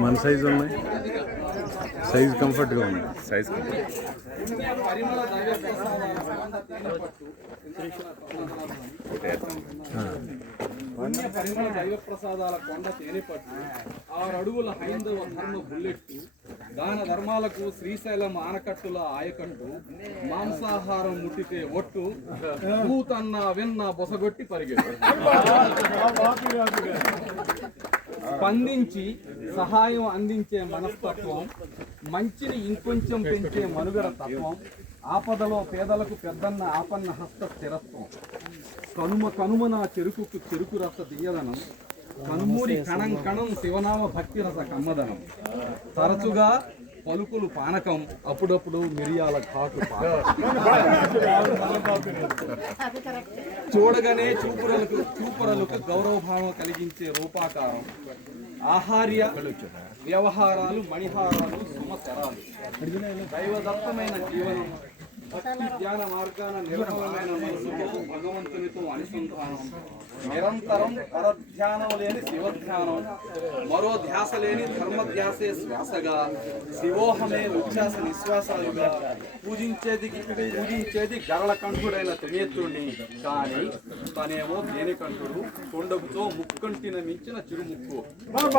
మన సైజు ఉన్నాయి. సైజ్ కంఫర్ట్గా ఉంది సైజ్ పరిమళ ప్రసాదాల కొండ తేనె పుణ్య పరిమళ దైవ ప్రసాదాల కొండ తేనె ఆరు అడుగుల హైందవ ధర్మ బుల్లెట్టు దాన ధర్మాలకు శ్రీశైలం ఆనకట్టుల ఆయకట్టు మాంసాహారం ముట్టితే ఒట్టు పూతన్న విన్న బొసగొట్టి పరిగెట్టు స్పందించి సహాయం అందించే మనస్తత్వం మంచిని ఇంకొంచెం పెంచే మనుగడ తత్వం ఆపదలో పేదలకు పెద్దన్న ఆపన్న హస్త స్థిరత్వం. కనుమ కనుమన చెరుకుకు చెరుకు రస దియ్యదనం కనుమూరి కణం కణం శివనామ భక్తి రస కమ్మదనం. తరచుగా పలుకులు పానకం అప్పుడప్పుడు మిరియాల ఘాటు చూడగానే చూపురలకు చూపురలకు గౌరవభావం కలిగించే రూపాకారం. ఆహార్య వ్యవహారాలు మణిహారాలు సుమతరాలు. దైవదత్తమైన జీవనం. భక్తి ధ్యాన మార్గాన నిర్మలమైన మనసుతో భగవంతునితో అనుసంధానం. నిరంతరం పరధ్యానం లేని శివధ్యానం మరో ధ్యాస లేని ధర్మధ్యాసే శ్వాసగా శివోహమే ఉచ్ఛ్వాస నిశ్వాసాలుగా పూజించేది పూజించేది గరళకంఠుడైన త్రినేత్రుణ్ణి. కానీ తనేమో దేనికంఠుడు కొండకుతో ముక్కంటిన మించిన చిరుముక్కు.